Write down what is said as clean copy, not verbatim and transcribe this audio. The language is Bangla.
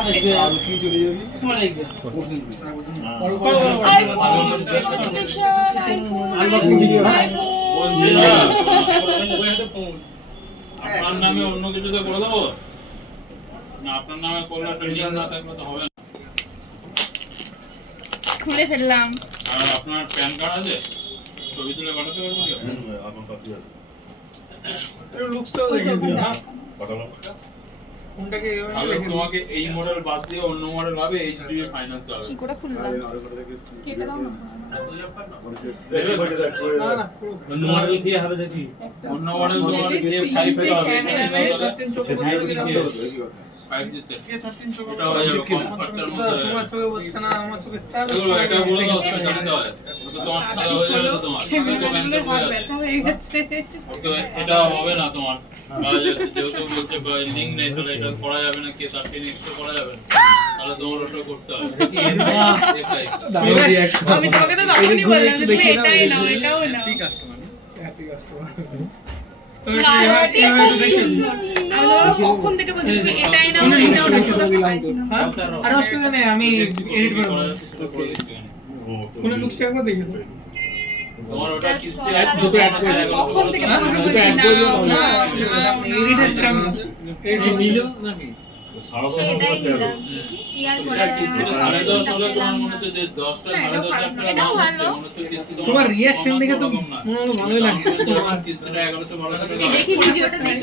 আর কি চলে যাবি আনবক্সিং ভিডিও আপনার নামে অন্য কিছুতে করে দেবো না? আপনার নামে করলে একটা লিঙ্ক না থাকলে তো হবে না। খুলে ফেললাম। আর আপনার প্যান কার্ড আছে? ছবি তুলে পাঠাতে পারবো কি? আমার কাছে আছে এর লুকসটাও দেখে দিন পাঠালাম কোনটাকে তাহলে তোমাকে এই মডেল বাদ দিয়ে অন্য মডেল হবে, এইচডি ফাইন্যান্স হবে। কি করে খুললাম? কেটে দাও না। না না অন্য মডেল কি হবে দেখি। অন্য মডেল তোমার যে 5 এর হবে ক্যামেরা 5G সেট। এটা হয়ে যাবে কম খরচার মধ্যে। তোমার চোখে বলছে না আমার চোখে চাল এগুলো এটা বলে দাও তুমি জানতে হয়। তো তোমার খাওয়া হয়ে যাবে তো তোমার। তো ব্যাংকের বই আছে। ব্যথা হয়ে গেছে। ওকে এটা হবে না তোমার। যেহেতু বলছে লিঙ্ক নেই তাহলে এটা করা যাবে না, কে তার নেক্সট করা যাবে না। তাহলে তোমার ওটা করতে হবে। এটাই। আমি তোমাকে তো তখনই বললাম যে তুমি এটাই নাও, এটাও নাও। ঠিক আছে হ্যাপি কাস্টমার কখন থেকে বলছি তুমি এটাই নাও না, এটাও নাও, শুধু আর অসুবিধা নেই আমি এডিট করে দেবো কোন লুকসটা একবার দেখে দাও তোমার ওটা কিস্তি দুটো অ্যাড করে দাও কখন থেকে তোমাকে দুটো বলছি অ্যাড না করে দাও না এডিট হচ্ছে আমি এডিট নিল নাকি সেটাই নিলাম কি আর করা কিস্তি 10.5 হলে তোমার মনে হচ্ছে যে 10টা 10.5 টাকা দাম হচ্ছে, মনে হচ্ছে কিস্তি তোমার রিঅ্যাকশন দেখে তো কম না। মনে হলো ভালোই লাগে তোমার কিস্তিটা 1112 টাকা। দেখি ভিডিওটা দেখি।